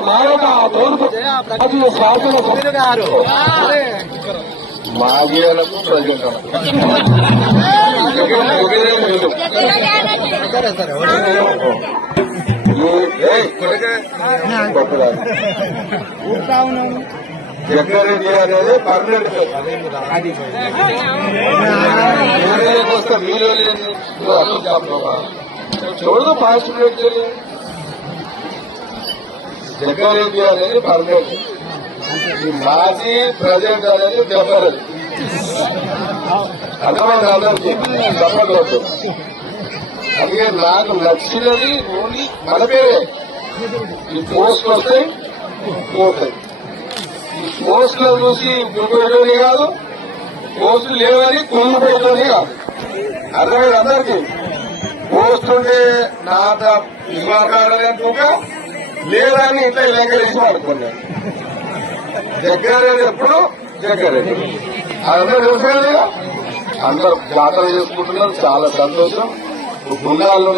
మారక తోడుకు శాసన మాగేలకు ప్రజెంట్ జగ్గారెడ్డి అనేది పర్మనెంట్ వస్తే మీరు చూడదు పాజిటివ్ జగ్గారెడ్డి అనేది పర్మనెంట్ మాజీ ప్రజెంట్ అనేది జబ్బరది అర్థమైంది అందరికి చెప్పకూడదు అందుకే నాకు నచ్చినది ఓన్లీ మన పేరే ఈ పోస్టులు వస్తాయి పోతాయి ఈ పోస్టులు చూసి గుర్తుపెట్టేది కాదు పోస్టులు లేవని కుళ్ళిపోయేది కాదు అర్థమైంది అందరికి పోస్ట్ ఉంటే నా ఇవ్వక లేదని ఇట్లా లెక్కలేసి వాడుకున్నాను జగ్గారెడ్డి ఎప్పుడు జగ్గారెడ్డి అందరూ తెలుసు కదా అందరూ జాతర చేసుకుంటున్నారు చాలా సంతోషం గుండాల్లో